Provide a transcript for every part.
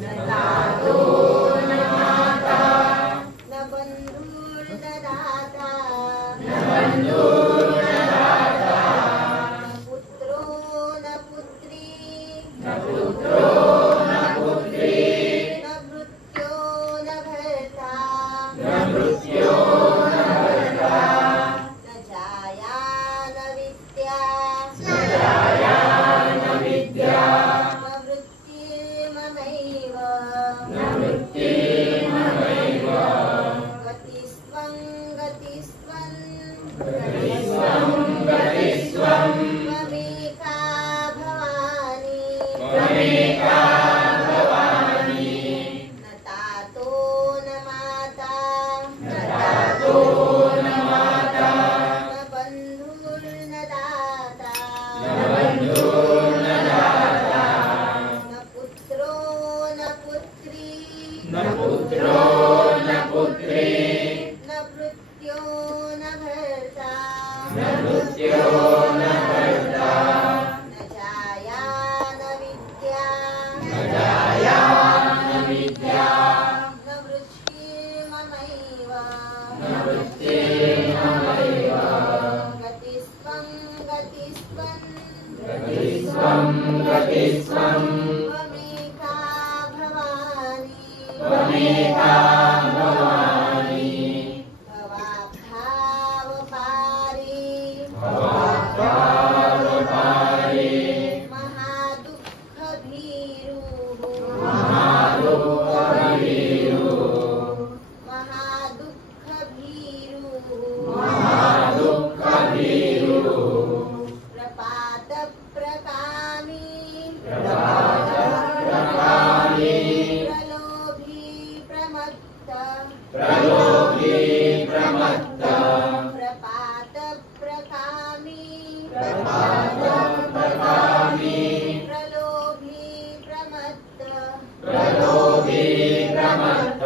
न दातो न माता न बन्धुर्न दाता न बन्धुर्न दाता न पुत्रो न पुत्री न पुत्रो न पुत्री न मृत्यो न भर्ता न मृत्यो न भर्ता न जाया न विद्या न जाया न विद्या न वृत्तिर्ममैव न वृत्तिर्ममैव गतिस्त्वं गतिस्त्वं गतिस्त्वं गतिस्त्वं त्वमेका भवानी त्वमेका भवानी न तातो न माता न तातो न माता न बन्धुर्न दाता न बन्धुर्न दाता न पुत्रो न पुत्री न पुत्रो न पुत्री न मृत्यो न भर्ता न मृत्यो न भर्ता न जाया न विद्या न जाया न विद्या न वृत्तिर्ममैव न वृत्तिर्ममैव गतिस्त्वं गतिस्त्वं गतिस्त्वं गतिस्त्वं त्वमेका भवानी त्वमेका भवानी भवाभावपारी भवाभावपारी महादुःखभीरुः महादुःखभीरुः महादुःखभीरुः महादुःखभीरुः प्रपातप्रकामी प्रपातप्रकामी प्रलोभी प्रमत्त प्रलोभी प्रमत्त प्रपातप्रकामी प्रपातप्रकामी प्रलोभी प्रमत्त प्रलोभी प्रमत्त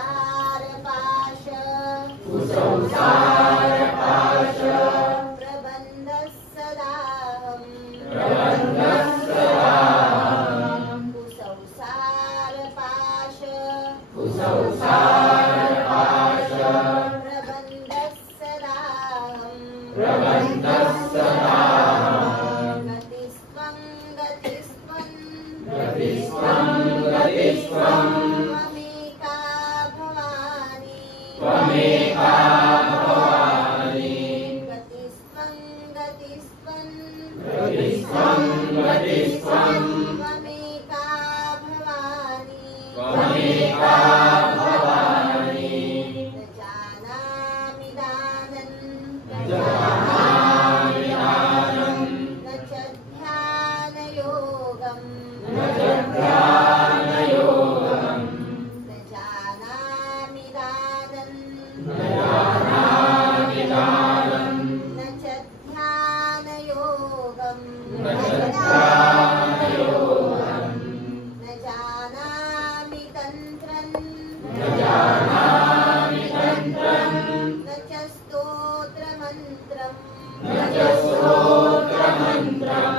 कुसंसारपाश कुसंसारपाश प्रबन्धस्सदाहं प्रबन्धस्सदाहं कुसंसारपाश कुसंसारपाश प्रबन्धस्सदाहं प्रबन्धस्सदाहं गतिस्त्वं गतिस्त्वं गतिस्त्वं गतिस्त्वं त्वमेका भवानी त्वमेका भवानी गतिस्त्वं गतिस्त्वं गतिस्त्वं गतिस्त्वं त्वमेका भवानी त्वमेका भवानी न जानामि दानं न जानामि दानं न च ध्यानयोगं न च ध्यानयोगं न जानामि दानं न जानामि दानं न च ध्यानयोगं न च ध्यानयोगं न जानामि तन्त्रं न जानामि तन्त्रं न च स्तोत्रमन्त्रं न च स्तोत्रमन्त्रं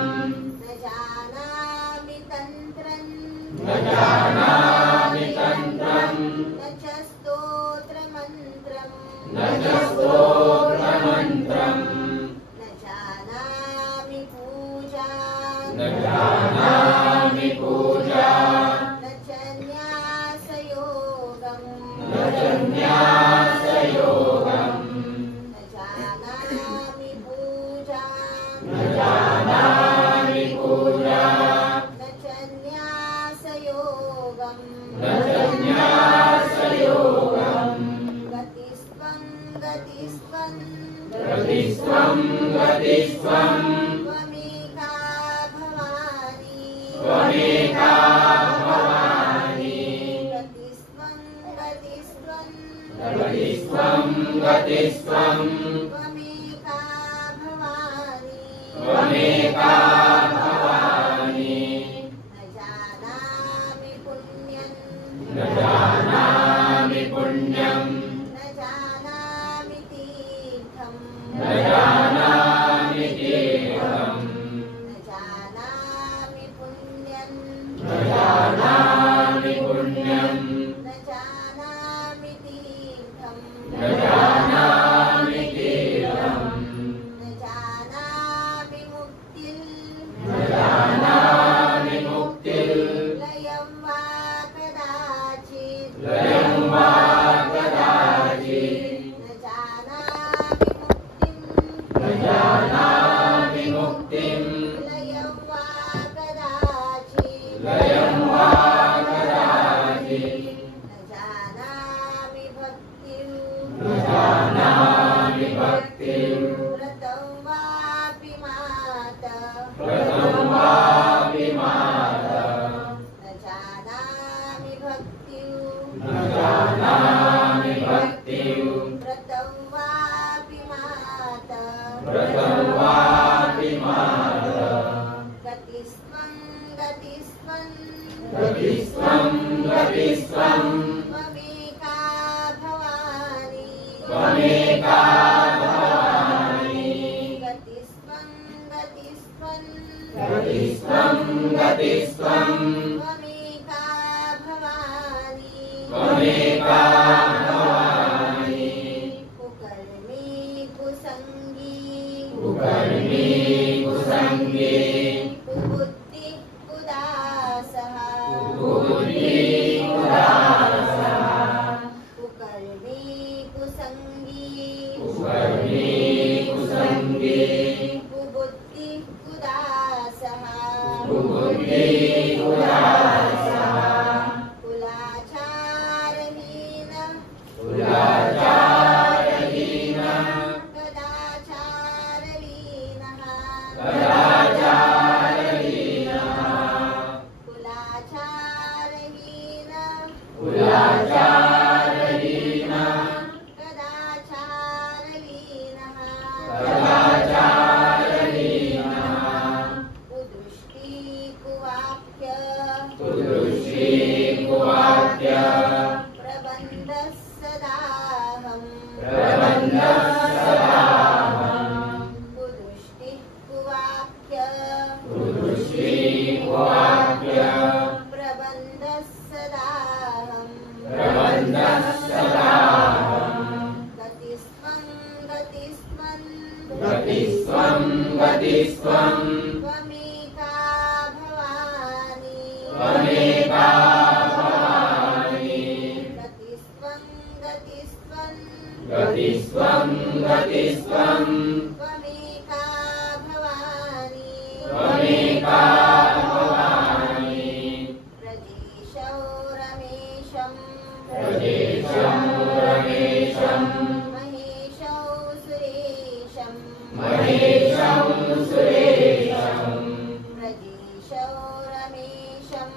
न जानामि तन्त्रं न जानामि तन्त्रं न च स्तोत्रमन्त्रं न च स्तोत्रमन्त्रं न जानामि पूजा न जानामि पूजा न च न्यासयोगं न च न्यासयोगं न जानामि पूजा न जानामि पूजा न च न्यासयोगं न च न्यासयोगं गतिस्त्वं गतिस्त्वं गतिस्त्वं गतिस्त्वं त्वमेका भवानी त्वमेका भवानी गतिस्त्वं गतिस्त्वं गतिस्त्वं गतिस्त्वं त्वमेका भवानी त्वमेका भवानी न जानामि पुण्यं न जानामि पुण्यं न जानामि तीर्थं न जानामि तीर्थं न जानामि पुण्यं न जानामि भक्तिं व्रतं वापि माता व्रतं वापि माता गतिस्त्वं गतिस्त्वं गतिस्त्वं गतिस्त्वं त्वमेका भवानी त्वमेका भवानी गतिस्त्वं गतिस्त्वं गतिस्त्वं गतिस्त्वं त्वमेका भवानी त्वमेका भवानी कुकर्मी कुसंगी कुकर्मी कुसंगी कुबुद्धि कुदासः कुबुद्धि कुदासः कुकर्मी कुसंगी कुकर्मी कुसंगी कुबुद्धि कुदासः कुबुद्धि कुदासः कुलाचारहीन कुलाचारहीन कदाचारलीनः कदाचारहीनः कुलाचारहीन कुलाचारहीन कदाचारलीनः कदाचारहीनः कुदृष्टि कुवाक्य कुदृष्टि कुवाक्य प्रबन्धः सदाहम् प्रबन्धः सदाहम् कुदृष्टि कुवाक्य कुदृष्टि कुवाक्य प्रबन्धः सदाहम् प्रबन्धः सदाहम् गतिस्त्वं गतिस्त्वं गतिस्त्वं गतिस्त्वं त्वमेका भवानी त्वमेका भवानी गतिस्त्वं गतिस्त्वं गतिस्त्वं गतिस्त्वं त्वमेका भवानी त्वमेका भवानी प्रजेशौ रमेशं प्रदेशं रमेशं महेशौ सुरेशं महेशं सुरेशं प्रजेशौ रमेशं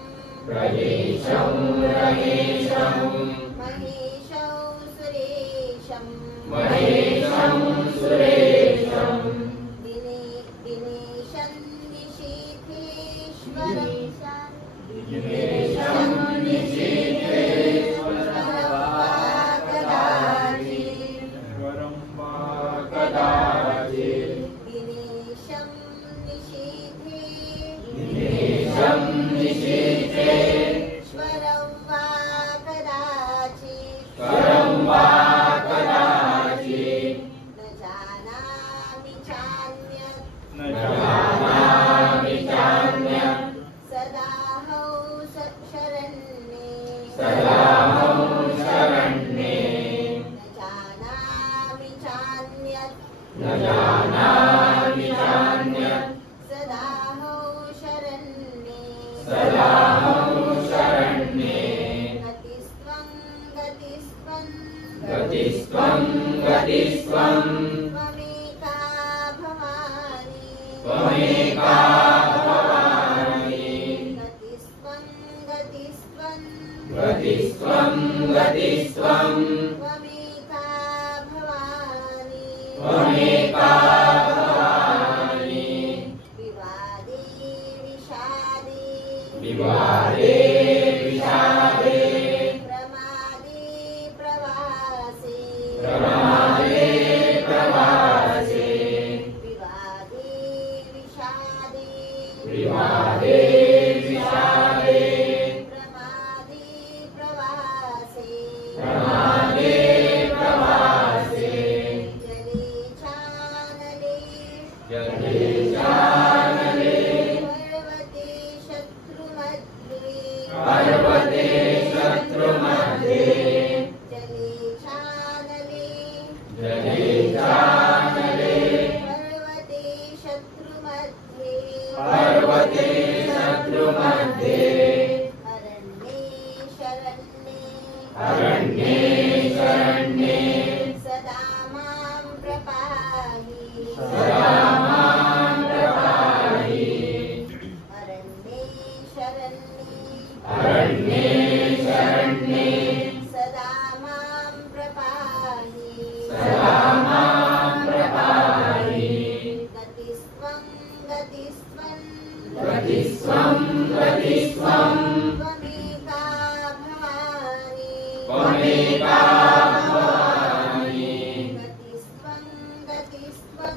प्रदेशं रमेशं महेशौ सुरेशं महेशं सुरेशं दिनेशं निशीथेश्वरं दिनेशं निशीथेश्वरं वरं वा कदाचित् दिनेशं निशीथे दिनेशं निशीथे स्वरं वा कदाचित् स्वरं वा कदाचित् न जानामि चान्यत् न जानामि चान्यत् सदाहौ शरण्ये सदाहं शरण्ये न जानामि चान्यत् न जानामि चान्यत् सदाहौ शरण्ये सदाहं शरण्ये गतिस्त्वं गतिस्त्वं गतिस्त्वं गतिस्त्वं त्वमेका भवानी त्वमेका भवानी गतिस्त्वं गतिस्त्वं गतिस्त्वं गतिस्त्वं त्वमेका भवानी त्वमेका भवानी विवादे विषादे विवादे विषादे प्रमादे प्रवासे प्रमादे प्रवासे विवादे विषादे विवादे विषादे प्रमादे प्रवासे प्रमादे प्रवासे जले चानले जले चानले पर्वते शत्रुमध्ये पर्वते शत्रुमध्ये जले चानले जले चानले पर्वते शत्रुमध्ये पर्वते शत्रुमध्ये अरण्ये शरण्ये अरण्ये शरण्ये सदा मां प्रपाहि सदा मां प्रपाहि अरण्ये शरण्ये अरण्ये शरण्ये सदा स्वं त्वमेका भवानी त्वमेका भवानी गतिस्त्वं गतिस्त्वं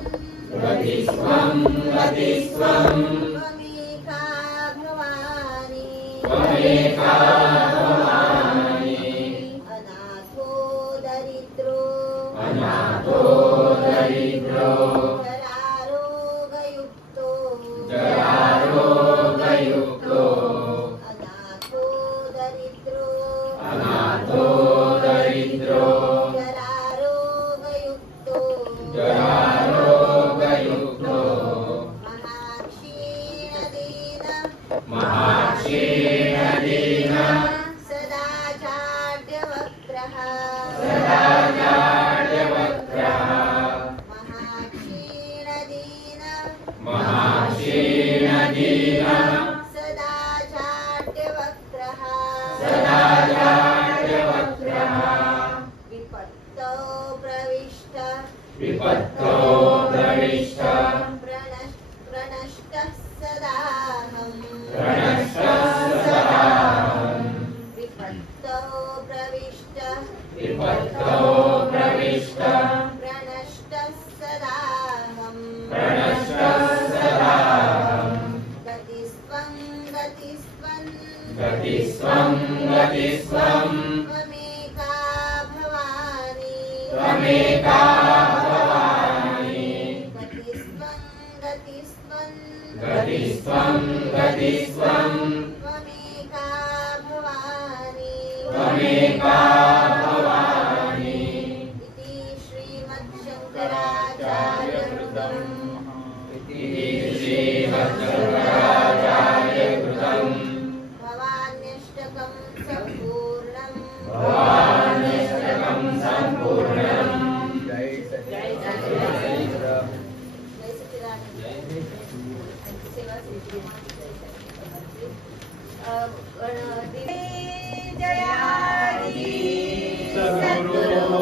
गतिस्त्वं गतिस्त्वं त्वमेका भवानी त्वमेका भवानी अनाथो दरिद्रो अनाथो दरिद्रो जरारोगयुक्तो जरारोगयुक्तो अनाथो दरिद्रो अनाथो दरिद्रो जरारोगयुक्तो जरारोगयुक्तो महाक्षीणदीन सदा चाड्यवक्त्रः महाक्षीणदीन सदा चाड्यवक्त्रः विपत्तौ प्रविष्ट विपत्तो प्रविष्ट प्रणष्टः सदाहम् विपत्तौ प्रविष्ट विपत्तो प्रविष्ट प्रणष्टः सदाहम् गतिस्त्वं गतिस्त्वं गतिस्त्वं त्वमेका भवानी त्वमेका भवानी गतिस्त्वं गतिस्त्वं गतिस्त्वं त्वमेका भवानी त्वमेका भवानी इति श्रीमच्छङ्कराचार्यकृतम् इति श्रीमच्छङ्कराचार्यकृतम् भवान्यष्टकं सम्पूर्णम् भवान्यष्टकं सम्पूर्णम् जय सच्चिदानंद सेवा श्री जयादी सद्गुरु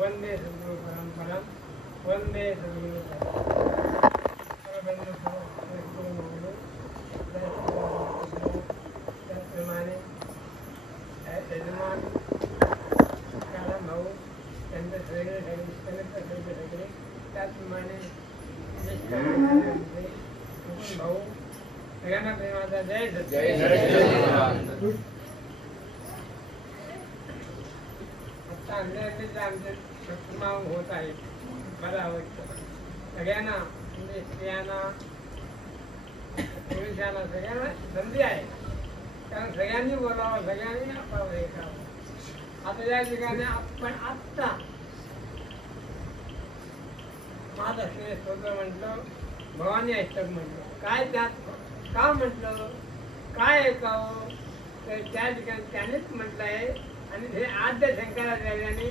वंदे सद्गुरु परंपरा वंदे सद्गुरु त्याचप्रमाणे यजमान काळा भाऊ त्यांचे सगळे सगळे त्याचप्रमाणे भाऊ सगळ्यांना प्रेमाचा जय सच्चिदानंद. आमचे सत्माव होत आहे मला आवडतं सगळ्यांना म्हणजे स्त्रियांना पुरुषांना सगळ्यांना संधी आहे कारण सगळ्यांनी बोलावं सगळ्यांनी आपावं ऐकावं आता या ठिकाणी आपण आत्ता महालक्ष्मी स्तोत्र म्हटलं, भवानी अष्टक म्हटलं. काय त्यात का म्हटलं, काय ऐकावं, तर त्या ठिकाणी त्यानेच म्हटलं आहे. आणि हे आद्य शंकराचार्याने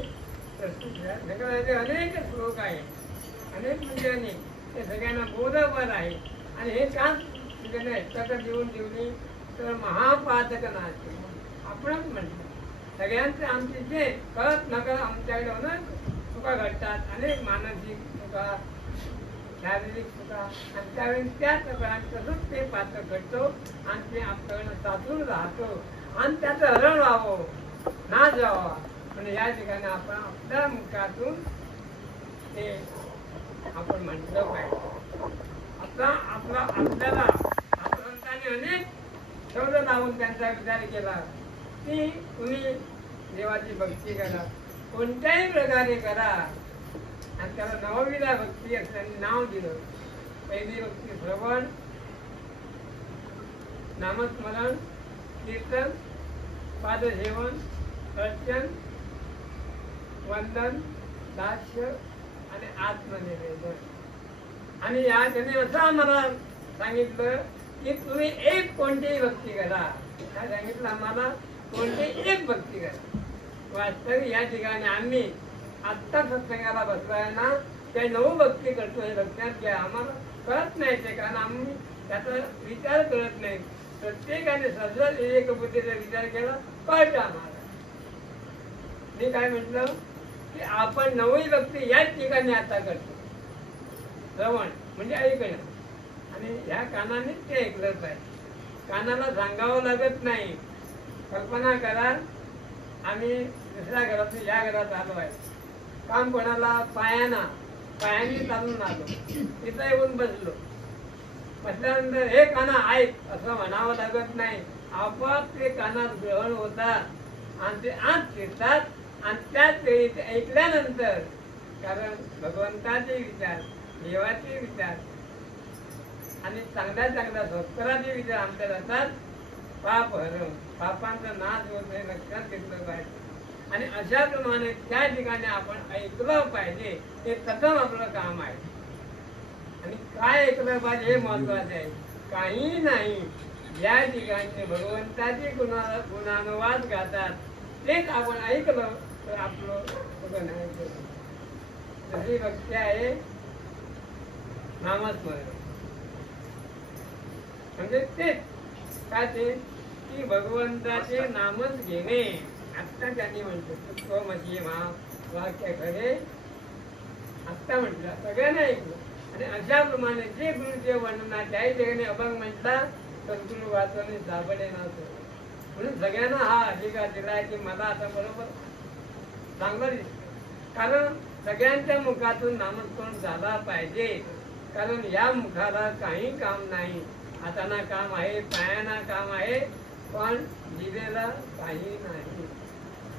शंकराचार्य अनेक श्लोक आहे, अनेक म्हणजे अनेक, ते सगळ्यांना बोधवर आहे. आणि हे का ठिकाणी अष्टक देऊन ठेवली तर महापातक नाश आपणच म्हटलं. सगळ्यांचे आमचे जे कळत नकळत आमच्याकडे होणं चुका घडतात, अनेक मानसिक चुका, शारीरिक चुका, आणि त्यावेळी त्या प्रकारात तसंच ते पात्र घडतो आणि ते आपल्याकडे साचून राहतो आणि त्याचं हरण व्हावं, नाश व्हावा. म्हणजे या ठिकाणी आपण आपल्या मुखातून ते आपण म्हटलं पाहिजे. आता आपल्याला संतांनी अनेक शब्द लावून त्यांचा विचार केला की तुम्ही देवाची भक्ती करा, कोणत्याही प्रकारे करा. आणि त्याला नवविधा भक्ती असल्याने नाव दिलं. पहिली भक्ती श्रवण, नामस्मरण, कीर्तन, पादसेवन, अर्चन, वंदन, दास्य आणि आत्मनिवेदन. आणि या त्याने असं आम्हाला सांगितलं की तुम्ही एक कोणतीही भक्ती करा. काय सांगितलं आम्हाला? कोणतीही एक भक्ती करा. वास्तविक या ठिकाणी आम्ही आत्ता सत्संगाला बसलाय ना, ते 9 भक्ती करतो हे लक्षात घ्या. आम्हाला कळत नाही ते, कारण आम्ही त्याचा विचार करत नाही. प्रत्येकाने सतत एक बुद्धीचा विचार केला कळतं आम्हाला. मी काय म्हटलं की आपण 9 भक्ती याच ठिकाणी आता करतो. श्रवण म्हणजे ऐकणं, आणि ह्या कानानेच ते ऐकलं पाहिजे. कानाला सांगावं लागत नाही. कल्पना करा आम्ही दुसऱ्या घरातून या घरात आलो आहे. काम कोणाला? पायाने चालून आलो, तिथं येऊन बसलो. बसल्यानंतर हे काना ऐक असं म्हणावं लागत नाही. आपोआप ते कानात ग्रहण होतात आणि ते आत शिरतात. आणि त्याच वेळी ते ऐकल्यानंतर, कारण भगवंताचे विचार, देवाचे विचार आणि चांगल्या चांगल्या संस्काराचे विचार आमच्या जातात. पाप हरण, पापांचा नाश होत नाही, लक्षात घेतलं पाहिजे. आणि अशा प्रमाणे त्या ठिकाणी आपण ऐकलं पाहिजे. ते प्रथम आपलं काम आहे. आणि काय ऐकलं पाहिजे हे महत्वाचे आहे. काही नाही, या ठिकाणी भगवंताचे गुणानुवाद गातात तेच आपण ऐकलं तर आपलं सगळं नाही. दुसरी भक्ती आहे नामस्मरण. म्हणजे तेच काय ते की भगवंताचे नामच घेणे. आत्ता त्यांनी म्हटलं स्वमती वाक्य खरे, आत्ता म्हटलं सगळ्यांना ऐकलं. आणि अशा प्रमाणे जे गुरुचे वर्णना त्याही ठिकाणी अभंग म्हटला सद्गुरु वाचवणे साबडे नव्हतं. म्हणून सगळ्यांना हा अधिकार दिलाय की मला आता बरोबर चांगलं दिसतं. कारण सगळ्यांच्या मुखातून नामस्मरण झाला पाहिजे. कारण या मुखाला काही काम नाही. हाताना काम आहे, पायांना काम आहे, पण जिभेला काही नाही.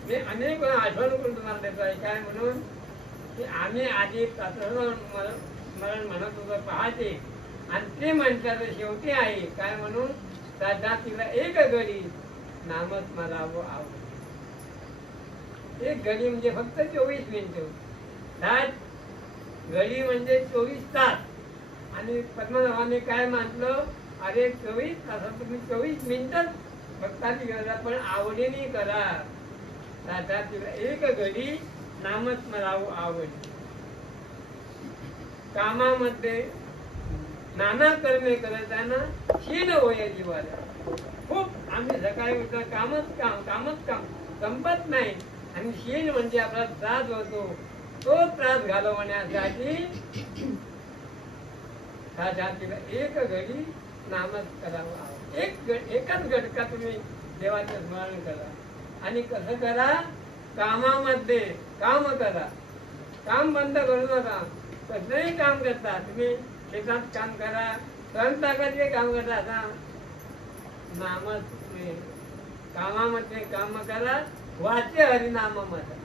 मी अनेक आठवण करून तुम्हाला देतो आहे. काय म्हणून की आम्ही आधी स्मरण म्हणत होतो पहाटे, आणि ते म्हणतात शेवटी आहे काय म्हणून राजा तिला एक घडी नामस्मरावं आवड. एक घडी म्हणजे फक्त 24 मिनिटं. घडी म्हणजे 24 तास. आणि पद्मनाभाने काय म्हटलं, अरे 24 तासात तुम्ही 24 मिनिटच भक्ताची गरजा, पण आवडीने करा. राजा तिला एक घडी नामस्मरावं आवड. कामामध्ये नाना कर्मे करताना क्षीण होय जीवाला. खूप आम्ही सकाळी उठलं कामच काम संपत नाही. आणि क्षीण म्हणजे आपला त्रास होतो, तो त्रास घालवण्यासाठी तिला एक घडी नामच करावा. एकच घटका तुम्ही देवाचं स्मरण करा. आणि कसं करा? कामामध्ये काम करा. काम बंद करू नका. कसलंही काम करता तुम्ही, शेतात काम करा, स्वयंपाकाचे काम करता, आता नामच कामामध्ये काम करा. वाच्य हरिनामामध्ये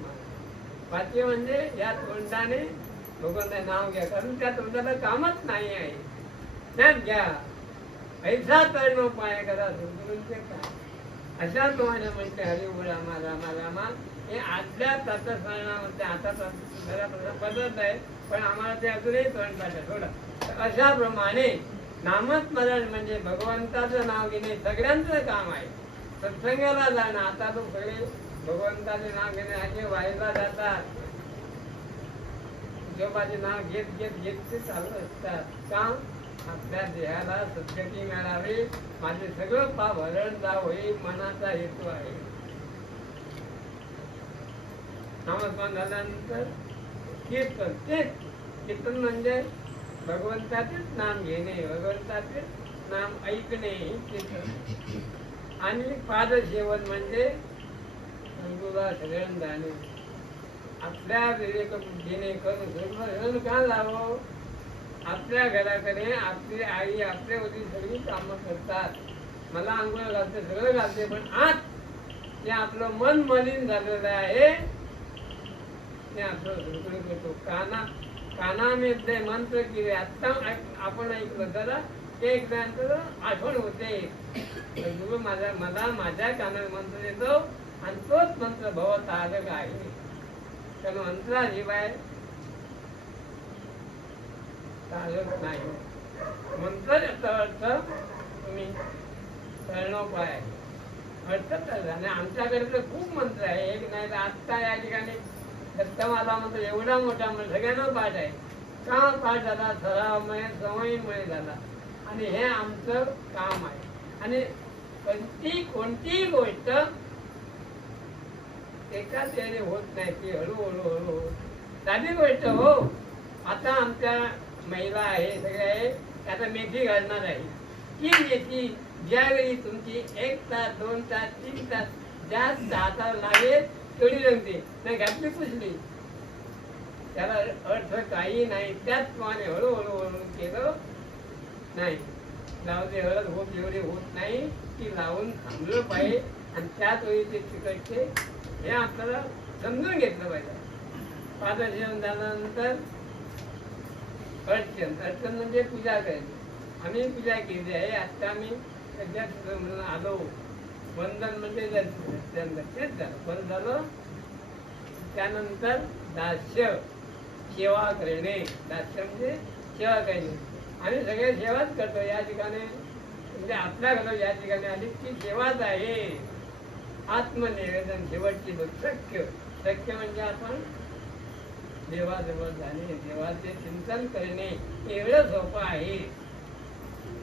वाच्य म्हणजे या तोंडाने भगवंताचे नाव घ्या. कारण त्या तोंडाला कामच नाही आहे. त्यात घ्या. ऐसा तळणोपाय करा. काय अशा प्रमाणे म्हणते हरिओ रामा रामा रामा हे आदल्या प्रातस्मरणामध्ये आता पद्धत आहे, पण आम्हाला ते अजूनही तोंड पाठवत थोडं. तर अशाप्रमाणे नामस्मरण म्हणजे भगवंताचं नाव घेणे सगळ्यांचं काम आहे. सत्संगाला जाणं, आता लोक सगळे भगवंताचे नाव घेण्यासाठी वाईला जातात, जोबाचे नाव घेत घेत घेत ते चालू असतात. का? आपल्या देहाला सद्गती मिळावी, माझे सगळं पाप हरण जाव ही मनाचा हेतू आहे. नामस्मरण झाल्यानंतर कीर्तन, तेच कीर्तन म्हणजे भगवंताचेच नाम घेणे, भगवंताचेच नाम ऐकणे ही कीर्तन. आणि पादसेवन म्हणजे गुरुला शरण जाणे. आपल्या विवेक बुद्धीने करून का लावो? आपल्या घराकडे आपली आई आपल्या वडील सगळी कामं करतात, मला आंघोळ घालते, सगळं घालते, पण आज ते आपलं मन मलिन झालेलं आहे. ते आपलं सगळं करतो. कानामध्ये मंत्र केले, आता आपण ऐकलं जरा ते ऐकल्यानंतर आठवण होते. गुरु मला माझ्या कानात मंत्र येतो आणि तोच मंत्र भवत आलं आहे. कारण मंत्राशिवाय चालत नाही. मंत्र याचा अर्थ तुम्ही शरणोपाय अर्थच. आणि आमच्याकडे तर खूप मंत्र आहे, एक नाही तर आत्ता या ठिकाणी दत्तमाला मंत्र एवढा मोठा मंत्र सगळ्यांना पाठ आहे. का पाठ झाला? सरावमुळे सवयीमुळे झाला. आणि हे आमचं काम आहे. आणि कोणतीही गोष्ट एकाच वेळेने होत नाही, ती हळूहळू साधी गोष्ट हो. आता आमच्या महिला आहे, सगळे आहे, आता मेथी घालणार आहे. ती मेथी ज्यावेळी तुमची 1 तास 2 तास 3 तास जास्त हाताला लागेल तेवढी रंगते, नाही घातली पुसली, त्याला अर्थ काही नाही. त्याचप्रमाणे हळूहळू केलं नाही. लावते हळद होत एवढे होत नाही, ती लावून थांबलं पाहिजे. आणि त्याच वेळी ते चिकटते हे आपल्याला समजून घेतलं पाहिजे. पादसेवन झाल्यानंतर अर्चन. अर्चन म्हणजे पूजा करायची. आम्ही पूजा केली आहे. आता आम्ही सध्यात म्हणून आलो. वंदन म्हणजे दर्शन, तेच झालं, बरं झालं. त्यानंतर दास्य, सेवा करणे. दास्य म्हणजे सेवा करणे. आम्ही सगळे सेवाच करतो या ठिकाणी. म्हणजे आपल्या घरात या ठिकाणी आली ती सेवाच आहे. आत्मनिवेदन शेवटची सख्य. सख्य म्हणजे आपण देवाजवळ जाणे, देवाचे चिंतन करणे एवढं सोपं आहे.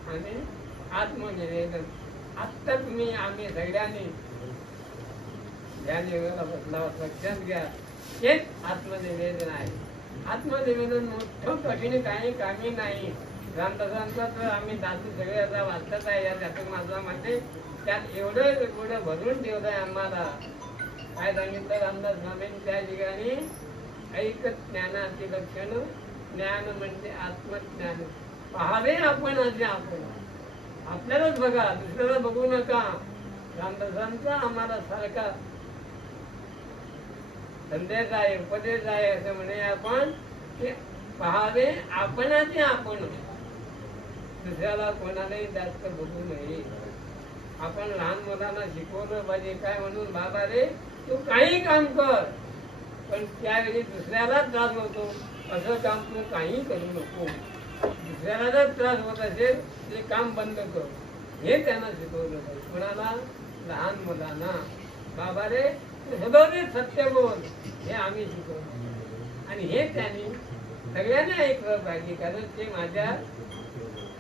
आणि आत्मनिवेदन आत्ता आम्ही सगळ्यांनी ध्यान योगाला बसला, लक्षात घ्या, हेच आत्मनिवेदन आहे. आत्मनिवेदन मोठं कठीण काही कामी नाही. रामदासांचा तर आम्ही दासू सगळे आता वाचत आहे या चातुर्मासामध्ये. त्यात एवढं भरून ठेवत आहे आम्हाला. काय सांगितलं रामदास स्वामींनी त्या ठिकाणी? ऐकत ज्ञानाची लक्षण. ज्ञान म्हणजे आत्मज्ञान. पाहावे आपण असे आपण. आपल्यालाच बघा, दुसऱ्याला बघू नका. रामदासांचा आम्हाला सारखा संदेश आहे, उपदेश आहे. असं म्हणे आपण की पाहावे आपणाचे आपण, दुसऱ्याला कोणालाही जास्त बघू नये. आपण लहान मुलांना शिकवलं पाहिजे काय म्हणून, बाबा रे तू काही काम कर, पण त्यावेळी दुसऱ्याला त्रास होतो असं काम तू काही करू नको. दुसऱ्याला जर त्रास होत असेल ते काम बंद कर, हे त्यांना शिकवलं पाहिजे. कोणाला? लहान मुलांना. बाबा रे सदैव सत्य बोल, हे आम्ही शिकवलं. आणि हे त्यांनी सगळ्यांनी ऐकलं पाहिजे. कारण ते माझ्या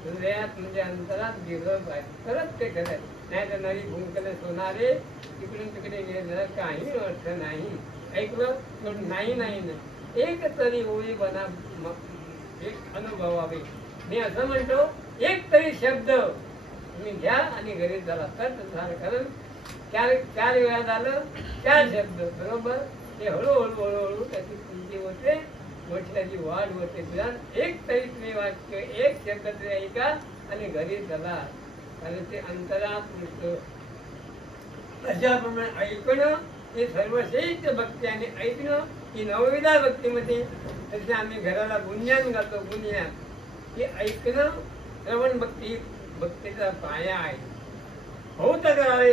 हृदयात म्हणजे अंतरात गेलं पाहिजे, तरच ते खरं. नाही तर नवी भूमिकेला सोनारे तिकडून तिकडे गेलं काही अर्थ नाही. ऐकलं नाही नाही नाही, एक तरी ओळी बना एक अनुभवावे. मी असं म्हणतो, एक तरी शब्द तुम्ही घ्या आणि घरी चला तर झालं. कारण चार वेळा झालं 4 शब्द बरोबर. ते हळूहळू हळूहळू त्याची पुंजी होते, गोष्टीची वाढ होते. एक तरी तुम्ही वाक्य, एक शब्द तरी ऐका आणि घरी चला. कारण ते अंतरात मिळतं. अशाप्रमाणे ऐकणं हे सर्वश्रेष्ठ भक्ती. आणि ऐकणं ही नवविधा भक्तीमध्ये. तसे आम्ही घराला गुंजान घालतो. गुंजान हे ऐकणं श्रवण भक्ती भक्तीचा पाया आहे. होत करावे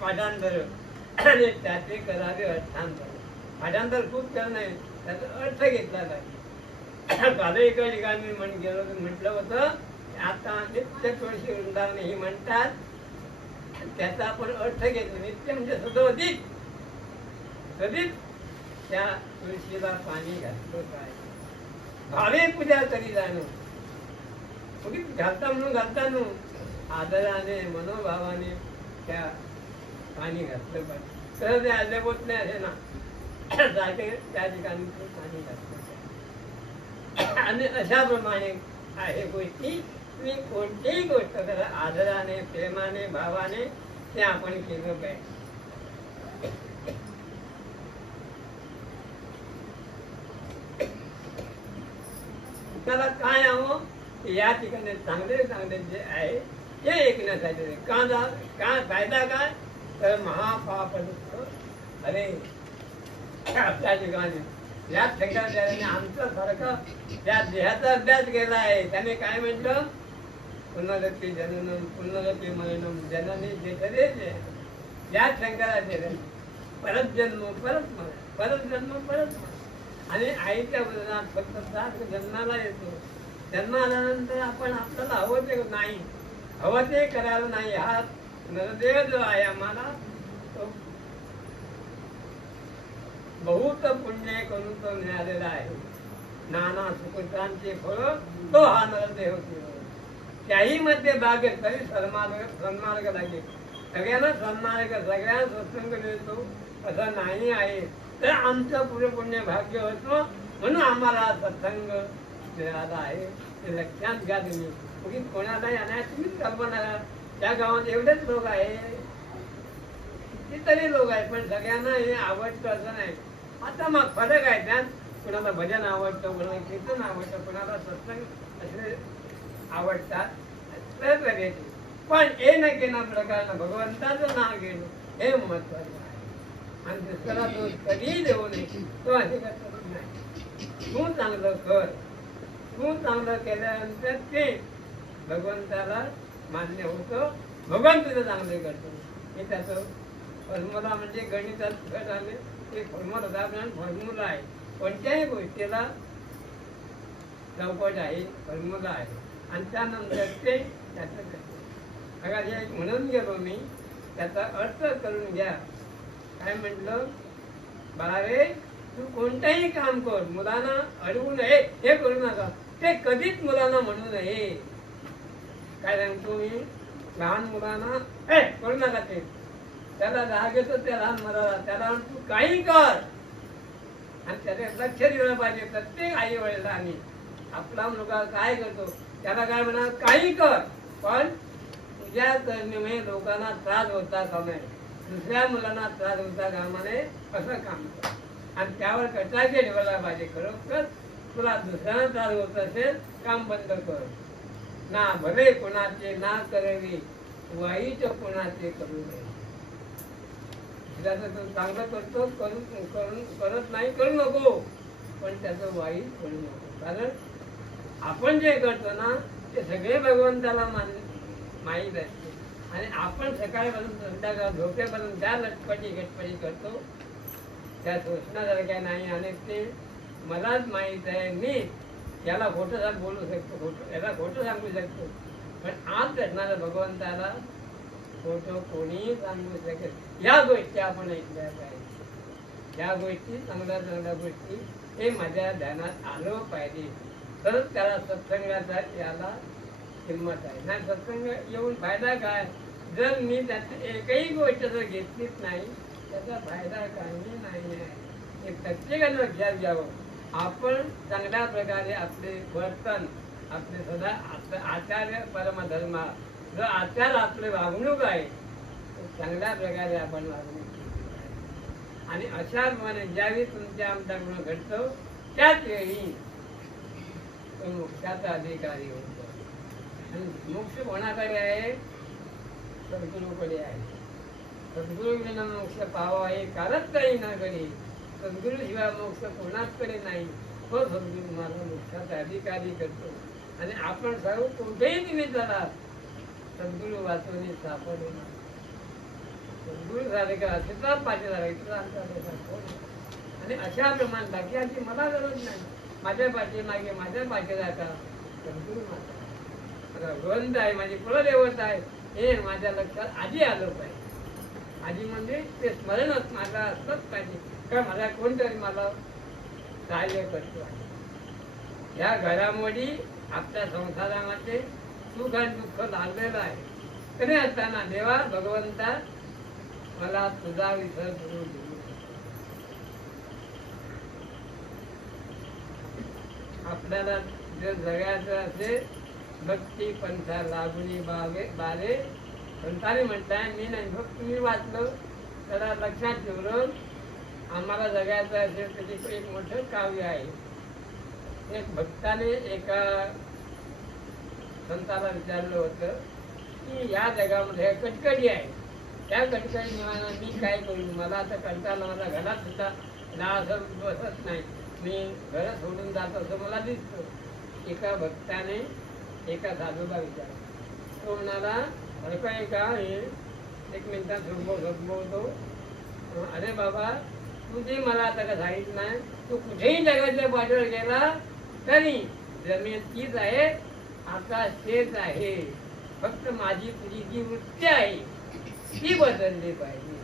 पाठांतर. आणि त्याचे करावे अर्थांतर. भाषांतर खूप केलं नाही, त्याचा अर्थ घेतला नाही. काल एका ठिकाणी म्हटलं होतं, आता नित्य तुळशी वृंदावन ही म्हणतात, त्याचा आपण अर्थ घेतला. नित्य म्हणजे सदोदित, कधीच त्या तुळशीला पाणी घातलं काय, भावे पूजा करी जाणं. उगीच घालता म्हणून घालताना आदराने मनोभावाने त्या पाणी घातलं पाहिजे. तर ते आले बोत नाही असे ना, जागे त्या ठिकाणी पाणी घातलं. आणि अशाप्रमाणे आहे गोष्टी. तुम्ही कोणतीही गोष्ट करा आदराने, प्रेमाने, भावाने ते आपण केलं पाहिजे. त्याला काय हवं, या ठिकाणी चांगले चांगले जे आहे ते ऐकण्यासाठी. काय फायदा काय, तर महापाप अरे आपल्या ठिकाणी या ठिकाणी आमचं सारखं त्या देहाचा अभ्यास केला आहे. त्याने काय म्हटलं, पुनरपी जननम पुनरपी मरणम जननी जे ठरेल या शंकराचे परत जन्म परत मरण, परत जन्म परत मरण. आणि आईच्या वजनात फक्त 7 जन्माला येतो. जन्म आल्यानंतर आपण आपल्याला हवं ते नाही, हवं ते करायला नाही. हा नरदेव जो आहे आम्हाला तो बहुत पुण्य करून तो मिळालेला आहे. नाना सुकृतांचे फळ तो हा नरदेव. त्याही मध्ये बागेत तरी सन्मार्ग लागेल. सगळ्यांना सन्मार्ग, सगळ्यांना सत्संग मिळतो असं नाही आहे. तर आमचं पुढे पुण्य भाग्य होतं म्हणून आम्हाला सत्संग मिळाला आहे. ते लक्षात घ्या तुम्ही. उगीच कोणालाही आणायची तुम्हीच कल्पना करा. त्या गावात एवढेच लोक आहे, कितीतरी लोक आहेत, पण सगळ्यांना हे आवडतं असं नाही. आता मग फरक आहे त्यात. कुणाला भजन आवडतं, कुणाला कीर्तन आवडतं, कुणाला सत्संग असे आवडतात. पण हे न घेणं प्रकारनं भगवंताचं नाव घेणं हे महत्वाचं आहे. आणि दुसरा दोष कधीही देऊ नये. तो असे करत नाही. तू चांगलं कर, तू चांगलं केल्यानंतर ते भगवंताला मान्य होतं, भगवान तुझं चांगले करतो. हे त्याचं फॉर्म्युला म्हणजे गणितात घट आले ते फॉर्म्युला फॉर्म्युला आहे. कोणत्याही गोष्टीला चौकट आहे, फॉर्म्युला आहे. आणि त्यानंतर ते त्याचं करतो. अगदी एक म्हणून गेलो मी, त्याचा अर्थ करून घ्या. काय म्हटलं, बाळे तू कोणतंही काम कर, मुलांना अडवू नये, हे करू नका. ते कधीच मुलांना म्हणू नये. काय सांगतो मी, लहान मुलांना हे करू नका. ते त्याला राग येतो, त्या लहान मुलाला, त्याला तू काही कर. आणि त्याचे लक्ष दिलं पाहिजे प्रत्येक आई वडिला. आणि आपला मुलगा काय करतो त्याला काय म्हणा, काही कर, पण तुझ्या करण्यामुळे लोकांना त्रास होता कामा नये, दुसऱ्या मुलांना त्रास होता कामा नये असं काम कर. आणि त्यावर कटाचे ठेवायला पाहिजे. खरोखर तुला दुसऱ्यांना त्रास होत असेल, काम बंद कर. ना भले कोणाचे ना करावी, वाईट कोणाचे करू नये. त्याचं तो चांगलं करतो, करत नाही, करू नको, पण त्याचं वाईट करू नको. कारण आपण जे करतो ना ते सगळे भगवंताला माहीत असते. आणि आपण सकाळपासून संध्याकाळ झोपेपर्यंत त्या लटपटी गटपटी करतो, त्या सोचण्यासारख्या नाही. आणि ते मलाच माहीत आहे, मी याला खोटं बोलू शकतो, याला खोटं सांगू शकतो, पण आज घडणाऱ्या भगवंताला खोटं कोणीही सांगू शकेल. या गोष्टी आपण ऐकल्या पाहिजे. या गोष्टी चांगल्या चांगल्या गोष्टी हे माझ्या ध्यानात आलं पाहिजे. तरच त्याला सत्संगाचा याला किंमत आहे. नाही सत्संग येऊन फायदा काय, जर मी त्याची एकही गोष्ट जर घेतलीच नाही त्याचा फायदा काही नाही आहे. हे प्रत्येकाने लक्षात घ्यावं. आपण चांगल्या प्रकारे आपले वर्तन, आपले सदा आचार्य परमधर्म जो आचार आपले वागणूक आहे चांगल्या प्रकारे आपण वागणूक केली. आणि अशा प्रमाणे ज्यावेळी तुमच्या आमच्याकडून घडतो त्याच वेळी तो मोक्षाचा अधिकारी होतो. आणि मोक्ष कोणाकडे आहे, सद्गुरूकडे आहे. सद्गुरू विना मोक्ष पावा आहे, कारच काही ना करी. सद्गुरू शिवाय मोक्ष कोणाकडे नाही. तो सद्गुरू मला मोक्षाचा अधिकारी करतो. आणि आपण सर्व कुठेही तुम्ही चला, सद्गुरू वाचवणे सापडे. दूर झाले का तिथला पाठी झाला इथला आणि अशा प्रमाणे बाकी मला गरज नाही. माझ्या पाठीमागे माझ्या पाठीला का सद्गुरू माता भगवंत आहे, माझी कुलदेवता आहे हे माझ्या लक्षात आधी आलं पाहिजे. आधी म्हणजे ते स्मरणच माझा असलंच पाहिजे का मला कोणतरी मला सहाय्य करतो. या घडामोडी आपल्या संसारामध्ये सुख आणि दुःख लागलेलं आहे. तरी असताना देवा भगवंता मला तुझा विसर करू देऊ. आपल्याला जर जगायचं असेल भक्ती पंथा लागुनी बारे संतांनी म्हटलंय. मी नाही फक्त मी वाचलं त्याला लक्षात ठेवलं. आम्हाला जगायचं असेल त्याची एक मोठं काव्य आहे. एक भक्ताने एका संताला विचारलं होतं की या जगामध्ये कटकटी आहे, त्या कटकटी निवायला मी काय करू. मला आता कंटाळा, मला घरात सुद्धा असं बसत नाही, मी घर सोडून जात असं मला दिसतं. एका भक्ताने एका साधूला विचारलं. तो म्हणाला अरे काय का हे एक मिनिटात संभवतो. अरे बाबा तू जे मला आता का सांगितलं नाही, तू कुठेही जगाच्या पाठीवर गेला तरी जमीन तीच आहे, आकाश तेच आहे. फक्त माझी तुझी जी वृत्ती आहे ती बदलली पाहिजे.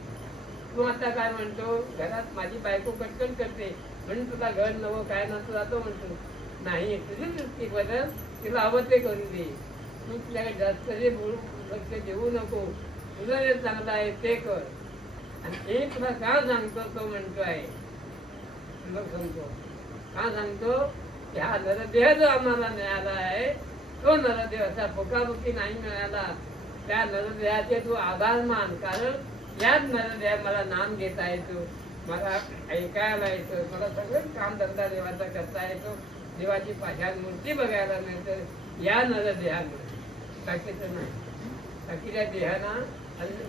तू आता काय म्हणतो घरात माझी बायको कटकट करते म्हणून तुला घर नवं काय नसतं जातो म्हणतो. नाही, तुझी वृत्ती बदल, तिला हवं ते करू दे. तू तुझ्याकडे जास्त जे लक्ष देऊ नको, तुझं जे चांगलं आहे ते कर. आणि हे तुला का सांगतो तो म्हणतो आहे तुला सांगतो का सांगतो की हा नरदेह जो आम्हाला मिळाला आहे तो नरदेह असा फुकाफुकी नाही मिळाला. त्या नरदेहाचे तू आभार मान. कारण याच नरदेह मला नाम घेता येतो, मला ऐकायला येतं, मला सगळं काम धंदा देवाचा करता येतो, देवाची पाषाण मूर्ती बघायला मिळतं या नरदेहामुळे. बाकीचं नाही. बाकीच्या देहाना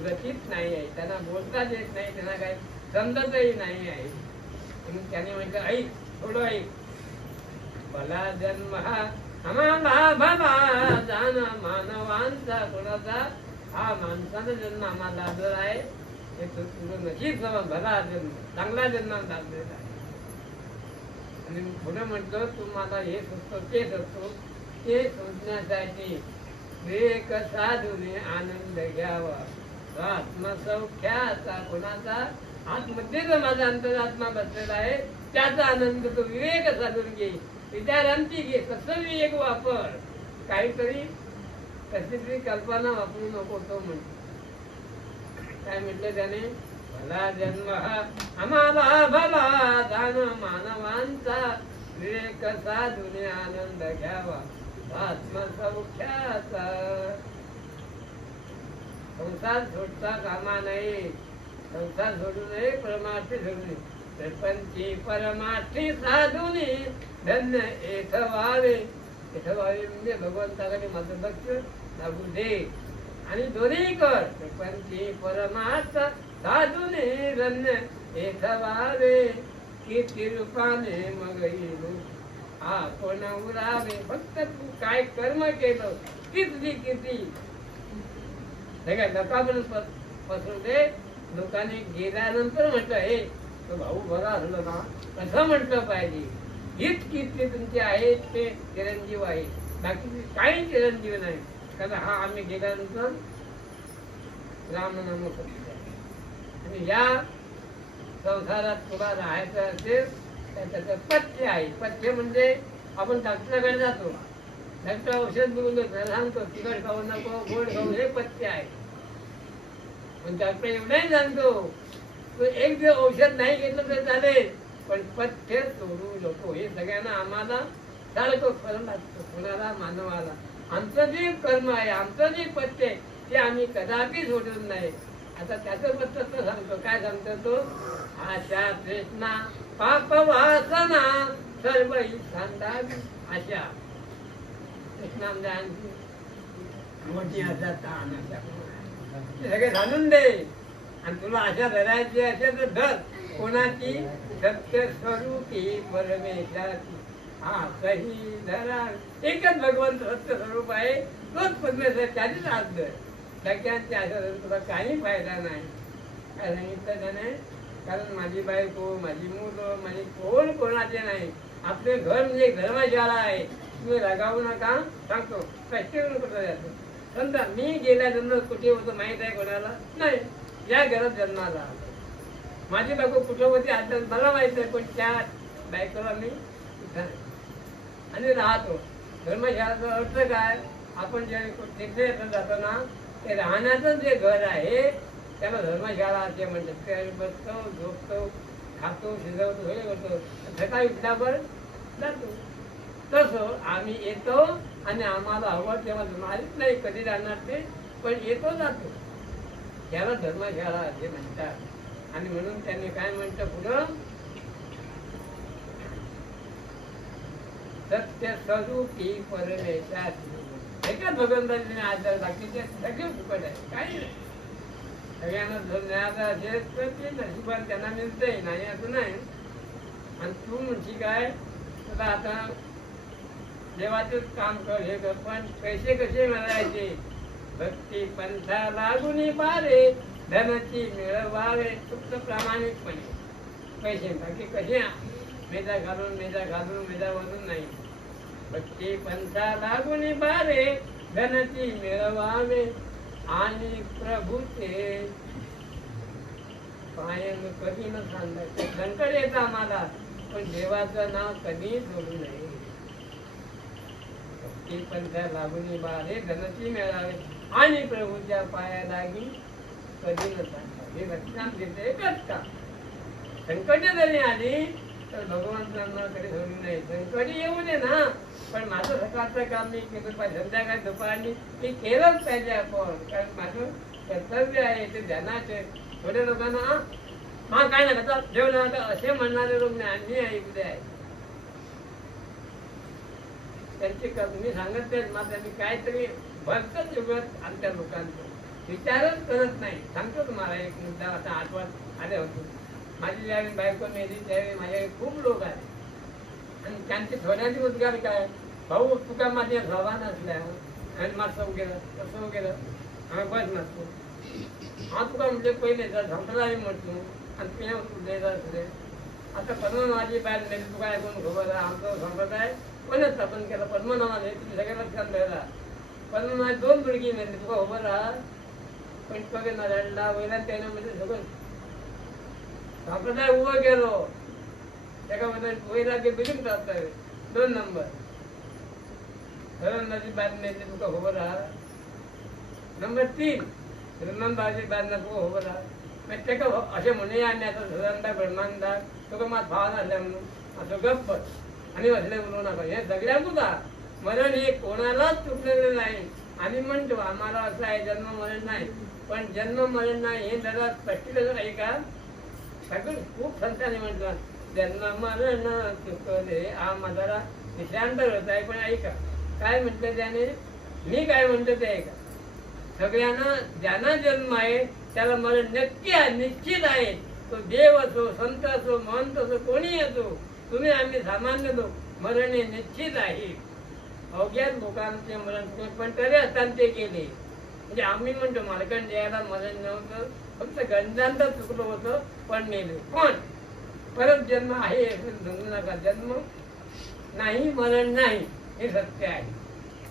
गतीच नाही आहे, त्यांना बोलताच येत नाही, त्यांना काही समजतही नाही आहे. म्हणून त्याने म्हटलं ऐक थोडं ऐक. भला जन्म हा आम्हाला भला जाण मानवांचा कोणाचा हा माणसाचा जन्म आम्हाला लाभलेला आहे. हे तुझं नशीब समज, भला जन्म चांगला जन्म लाभलेला आहे. आणि पुढे म्हटलं तुम्हाला हे सुचतो ते सुचतो ते सोडण्यासाठी एक साधूने आनंद घ्यावा. आत्मसौख्याचा कोणाचा आतमध्ये जो माझा अंतरात्मा बसलेला आहे त्याचा आनंद तो विवेक साधून घे, विचारांची घे. कसं विवेक वापर, काहीतरी कसली तरी कल्पना वापरू नको. तो म्हणतो काय म्हटलं त्याने, भला जन्म हा आम्हाला भला जाण मानवांचा विवेक साधूने आनंद घ्यावा. आत्मसौख्याचा संसार सोडता कामा नाही. संसार सोडू नये, परमार्थी सोडू नये. सरपंची परमार्थी साधूने धन्य एथ व्हावे. एथ व्हावे म्हणजे भगवंताकडे माझं लक्ष लागू दे आणि दोन्ही कर. सरपंची परमार्थ साधूने धन्य एथ व्हावे. किती रूपाने मग येईल आपण उरावे. फक्त तू काय कर्म केलं ती तुझी किती लोकांपर्यंत पसरू दे. लोकांनी गेल्यानंतर म्हटलं हे तो भाऊ बरा झालं ना असं म्हटलं पाहिजे. हीच कीर्ती तुमची आहे, ते चिरंजीव आहे, बाकी काही चिरंजीव नाही. कारण हा आम्ही गेल्यानंतर रामनाम सत्य. आणि या संसारात तुला राहायचं असेल तर त्याचं पथ्य आहे. पथ्य म्हणजे आपण डॉक्टरकडे जातो, डॉक्टर औषध बोलतो सांगतो तिखट खाऊ नको गोड खाऊ, हे पथ्य आहे. पण डॉक्टर एवढंही सांगतो तो एक दिवस औषध नाही घेतलं तर चालेल, पण पथ्य सोडू नको. हे सगळ्यांना आम्हाला सारखं फरक लागतं, कोणाला मानवाला. आमचं जे कर्म आहे, आमचं जे पथ्य आहे ते आम्ही कदापि सोडून नाही. आता त्याचं पथ्य तो सांगतो. काय सांगतो तो, आशा तृष्णा पाप वासना सर्व ही सांडावी. आशा तृष्णा म्हणजे मोठी आशा ताण आशा सगळे घालून दे. आणि तुला आशा धरायची असेल तर धर. कोणाची, सत्य स्वरूपी परमेश्वराची. हा सही धरा. एकच भगवंत सत्य स्वरूप आहे, तोच परमेश्वर. त्याचीच हात धर. सगळ्यांच्या आशा धरून तुला काही फायदा नाही. काय सांगितलं त्याने? कारण माझी बायको, माझी मुलं, माझी कोण कोणाचे नाही, आपले घर म्हणजे धर्मशाळा आहे, तुम्ही रागावू नका. सांगतो कष्टीवरून कुठं जातो. समजा मी गेल्यानंतर कुठे होतं माहीत आहे कोणाला नाही, या घरात जन्माला आलो. माझी बायको कुठं होती आता मला माहित आहे, पण त्या बायकोला मी इथं आहे आणि राहतो. धर्मशाळाचा अर्थ काय? आपण जे तिथे जातो ना, ते राहण्याचं जे घर आहे त्याला धर्मशाळा असे म्हणतात. ते बसतो, झोपतो, खातो, शिजवतो, हे करतो, सकाळी उठल्यावर जातो. तसं आम्ही येतो आणि आम्हाला हवं तेव्हा माहीत नाही कधी जाणार ते, पण येतो जातो. त्याला धर्मशाळा असे म्हणतात. आणि म्हणून त्यांनी काय म्हणतं पुढं, सत्य स्वरूपी परमेशात एका भगवंताने आधार, बाकीचे सगळे फुकट आहे, काही नाही. सगळ्यांना जर न्यायाचा असेल तर ते नशिबात त्यांना मिळतंय, नाही असं नाही. आणि तू म्हणशी काय, तुला आता देवाचंच काम कर, हे कर, पण पैसे कसे मिळायचे? भक्ती पंथा लागून बारे, धनाची मिळवावे फक्त प्रामाणिकपणे पैसे, बाकी कसे मेजा घालून मेजा वरून नाही. भक्ती पंथा लागून बारे, धनाची मिळवावे आणि प्रभूचे पायन कधी न सांगायचे. संकट येतं आम्हाला, पण देवाचं नाव कधी सोडू नये. भक्ती पंथा लागून बारे, धनाची मिळावे आणि प्रभूच्या पाया लागी कधी न सांगावे. हे लक्षात घेते एकच का, संकट जरी आली तर भगवंतांना कधी सोडू नये. संकट येऊ दे ना, पण माझं सकाळचं काम मी केलं पाहिजे, संध्याकाळी दुपारी मी केलंच पाहिजे आपण, कारण माझं कर्तव्य आहे ते ध्यानाचे. थोड्या लोकांना हा काय नाही करता जेवण असे म्हणणारे लोक मी ऐकले आहे. त्यांची मी सांगत नाही, मग त्यांनी काहीतरी भरतच युगात आमच्या लोकांचं विचारच करत नाही. सांगतो तुम्हाला एक मुद्दा असा आठवत आले होते. माझी ज्यावेळी बायको मेली त्यावेळी माझ्याकडे खूप लोक आहेत आणि त्यांची थोड्यांची रोजगार काय, भाऊ तुका माझ्या भावा नसल्या आणि माझं गेलं कसं गेलं आम्ही बस नसतो. हा तुका म्हणजे पहिले जर झंपलाही म्हटलो आणि पिण्या द्यायचा असले. आता पद्मनाभाची बाहेर मेली तुका ऐकून खबर आहे, आमचं संप्रदाय कोणच स्थापन केलं पद्मनाभाने, तुम्ही सगळ्या लक्षात द्यायला. पद्मनाभाची 2 मुलगी मेली तुका खबर राहा, पण कवे नारायणला वैरात त्यानं म्हणजे सगळं संप्रदाय उभं केलो. त्याच्यामध्ये वैराग्य बिजून टाकता 2 नंबर. धरणची बातमी तुका खबर राहा. नंबर 3 धरणबाजी बांधणार तुका खबर राहा. मग ते का असे म्हणे आणि आता धरणदा ब्रह्मांदा तुका माझ भाव नसल्या म्हणून असं गप्प आणि असले बोलू नका. हे सगळ्या मुला मरण हे कोणालाच चुकलेलं नाही. आम्ही म्हणतो आम्हाला असं आहे जन्म मरण नाही, पण जन्म मरण नाही हे जरा स्पष्टीकरण आहे का. सगळं खूप संतांनी म्हटलं जन्म मरण चुकले हा माझा विश्रांत होत आहे. पण ऐका काय म्हटलं त्याने, मी काय म्हणतो ते ऐका. सगळ्यांना ज्यांना जन्म आहे त्याला मरण नक्की आहे, निश्चित आहे. तो देव असो, संत असो, महंत असो, कोणी असो, तुम्ही आम्ही सामान्य लोक, मरण हे निश्चित आहे. अवघ्यात लोकांचे मरण, पण तरी असताना ते केले. म्हणजे आम्ही म्हणतो मार्कंडेयाला मरण नव्हतं, फक्त गंजांत चुकलं होतं, पण मेले. पण परत जन्म आहे हे समजू नका. जन्म नाही मरण नाही हे सत्य आहे.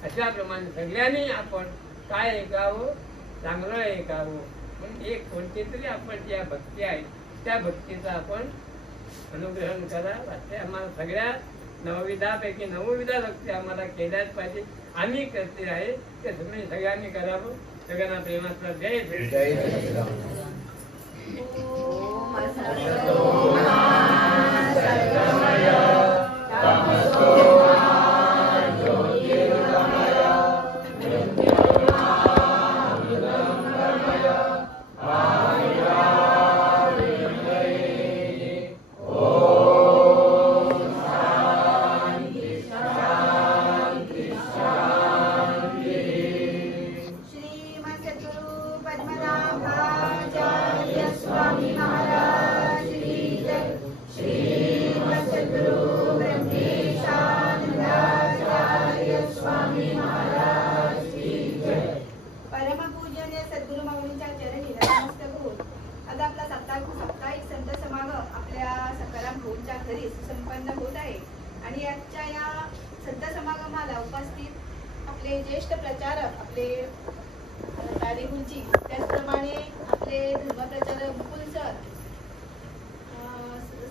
अशाप्रमाणे सगळ्यांनी आपण काय ऐकावं, चांगलं ऐकावं. पण एक कोणती तरी आपण ज्या भक्ती आहे त्या भक्तीचा आपण अनुग्रहण करा. वाटते आम्हाला सगळ्या 9विधापैकी 9विधा भक्ती आम्हाला केल्याच पाहिजे. आम्ही करते आहे ते तुम्ही सगळ्यांनी करावं. सगळ्यांना प्रेमाचा जय श्री राम. पद्मनाभाचार्य स्वामी महाराज की जय. आहे. आणि आजच्या या संत समागमाला उपस्थित आपले ज्येष्ठ प्रचारक आपले तारी गुरुजी, त्याचप्रमाणे आपले धर्मप्रचारक मुकुल सर,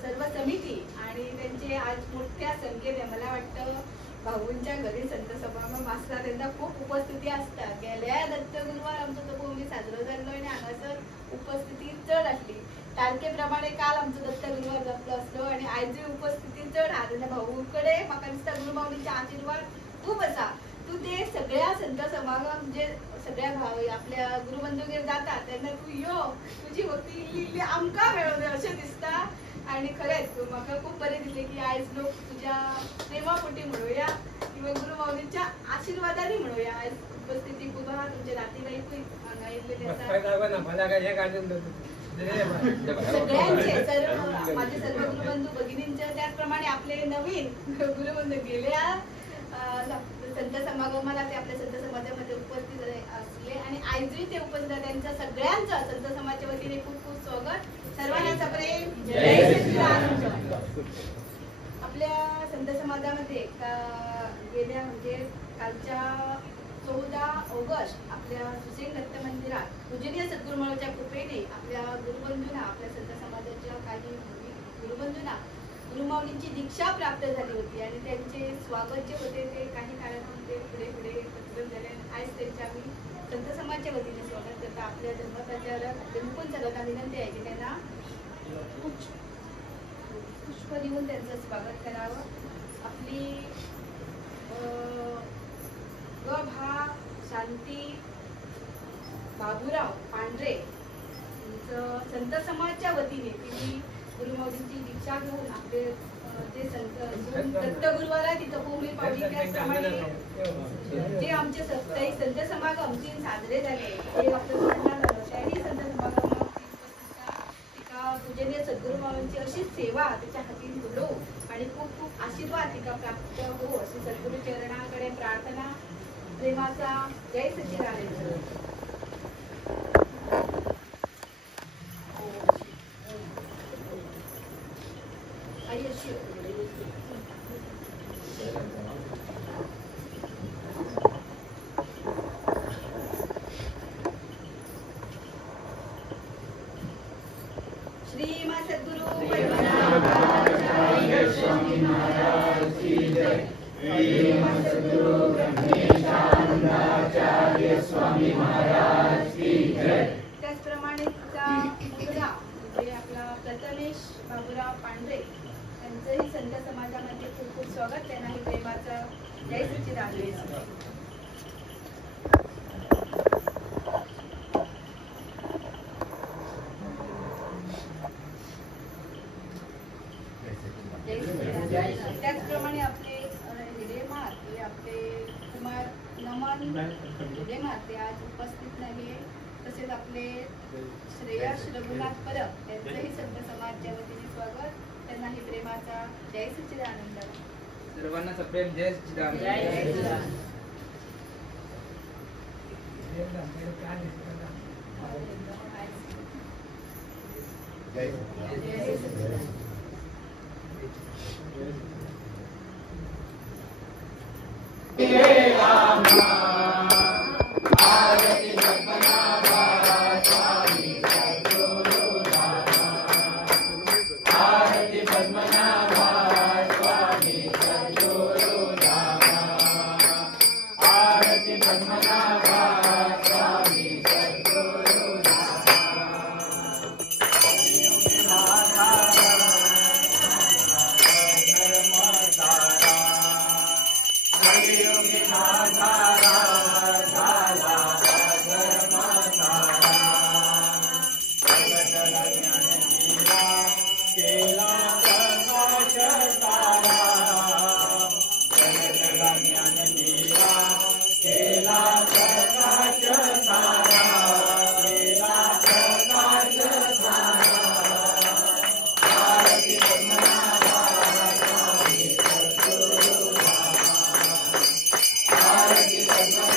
सर्व समिती आणि त्यांचे आज मोठ्या संख्येने मला वाटतं भाऊंच्या घरी संत समागम असतात, त्यांना खूप उपस्थिती असतात. गेल्या दत्तगुरुवार आमचं तपोवनी साजरं झालं आणि हांगासर उपस्थिती चढ असली. तारखेप्रमाणे काल आमचं दत्तगुरुवार जपलं असलो आणि आयची उपस्थिती चढ हा. त्यांच्या भाऊकडे म्हाका दिसता गुरुमाऊलीचा आशीर्वाद खूप असा. तू ते सगळ्या संत समागम जे सगळ्या भाव आपल्या गुरुबंधूगेर जातात त्यांना तू यो, तुझी भक्ती इल्ली आमका मेळवणे अशें दिसता. आणि खरेंच म्हाका खूप बरें दिसलें की आयज लोक तुझ्या प्रेमापोटी म्हणूया किंवा गुरुमाऊलीच्या आशीर्वादाने म्हणूया. आयज उपस्थिती खूप आहा, तुमचे नातेवाईकूय हांगा येयल्लेले आसात. सगळ्यांचे सर्व माझे सर्व गुरुबंधू भगिनींचे, त्याचप्रमाणे आपले नवीन गुरुबंधू गेल्या संत समागमाला ते आपल्या संत समाजामध्ये उपस्थित असले आणि आजही ते उपस्थित आहे. त्यांच्या सगळ्यांचं संत समाजाच्या वतीने खूप खूप स्वागत. सर्वांना प्रेम जय श्रीराम. आपल्या संत समाजामध्ये गेल्या म्हणजे कालच्या 14 ऑगस्ट आपल्या सुसेन दत्त मंदिरात पूजनीय सद्गुरुमाऊलीच्या कृपेने आपल्या गुरुबंधूंना, आपल्या संत समाजाच्या काही गुरुबंधूंना गुरुमाऊलींची दीक्षा प्राप्त झाली होती आणि त्यांचे स्वागत जे होते ते काही काळामध्ये पुढे पुढे प्रचलित झाले. आज त्यांच्या आम्ही संत समाजाच्या वतीने स्वागत करतो. आपल्या धर्मप्रचारक मुकुल सरांना विनंती आहे की त्यांना पुष्प देऊन त्यांचं स्वागत करावं. आपली भा शांती बाबूराव पांढरे यांचं संत समाजाच्या वतीने तिने गुरुमाऊलींची दीक्षा घेऊन आपले जे संत दत्त गुरुवार आहे तिथं भूमी पावली. त्याचप्रमाणे जे आमचे काही संत समागम जे साजरे झाले ते आपलं म्हणणं झालं त्याही संत समागमात तिका पूजनीय सद्गुरुमाऊलींची अशी सेवा त्याच्या हातीन घडो आणि खूप खूप आशीर्वाद तिका प्राप्त हो अशी सद्गुरु चरणाकडे प्रार्थना प्रेमाचा. जय सच्चिदानंद. श्रीमद सद्गुरु स्वामी महाराज की जय. श्रीमद सद्गुरु ब्रह्मेशानंदाचार्य स्वामी महाराज की जय. त्याचप्रमाणे मुलगा म्हणजे आपला प्रथमेश बाबूराव पांढरे त्यांचंही संत समाजामध्ये खूप खूप स्वागत. त्यांनाही प्रेमाचा जय सच्चिदानंद. त्याचप्रमाणे आपले हिरेमार हे आपले कुमार नमन हिरेमार ते आज उपस्थित नाही. तसेच आपले श्रेयस रघुनाथ परब त्यांचंही संत समाजाच्या वतीने स्वागत. त्यांनाही प्रेमाचा जय सच्चिदानंद. सर्वांना सप्रेम जय सच्चिदानंद. जय सच्चिदानंद. Hare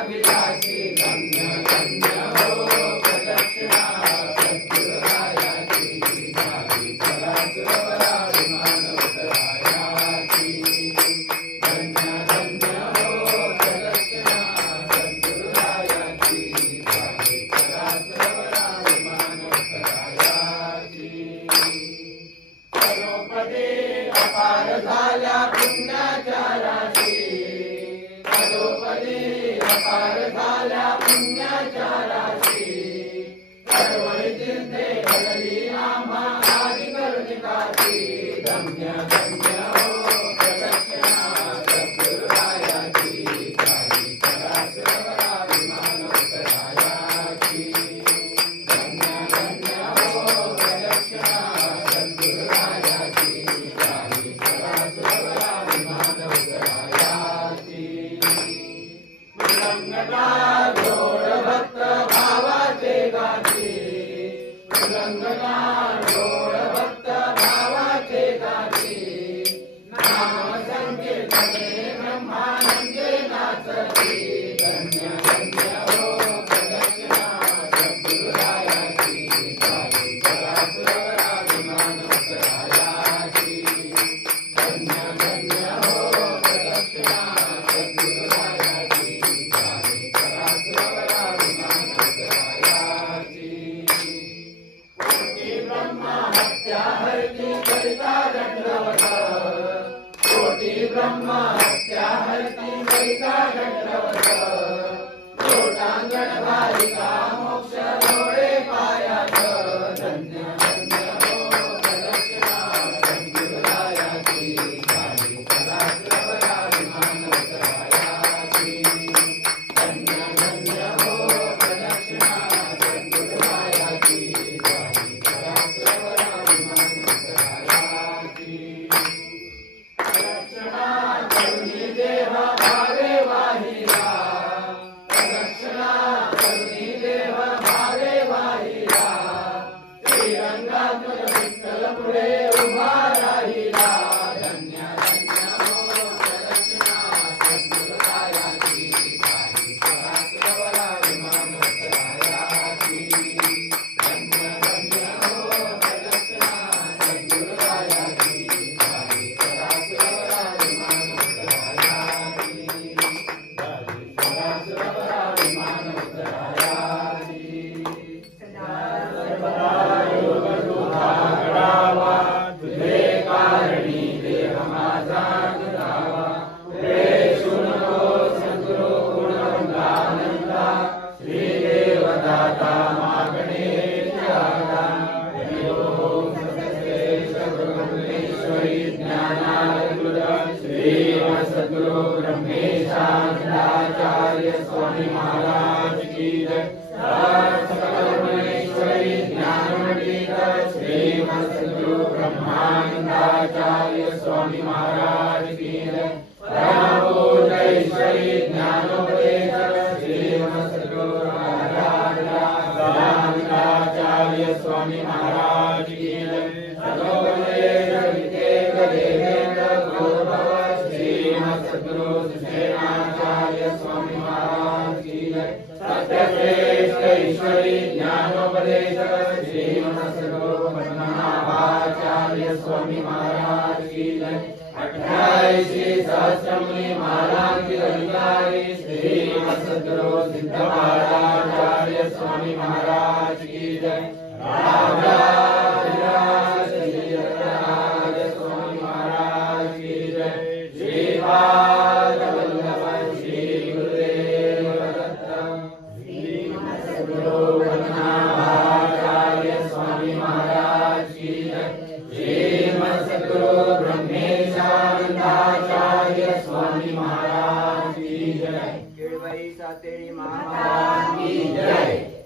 अभिलाषी धन्य धन्य हो प्रदक्षिणा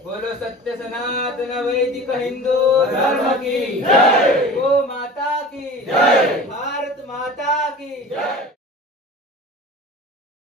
बोलो सत्य सनातन वैदिक हिंदू धर्म की जय। गो माता की जय।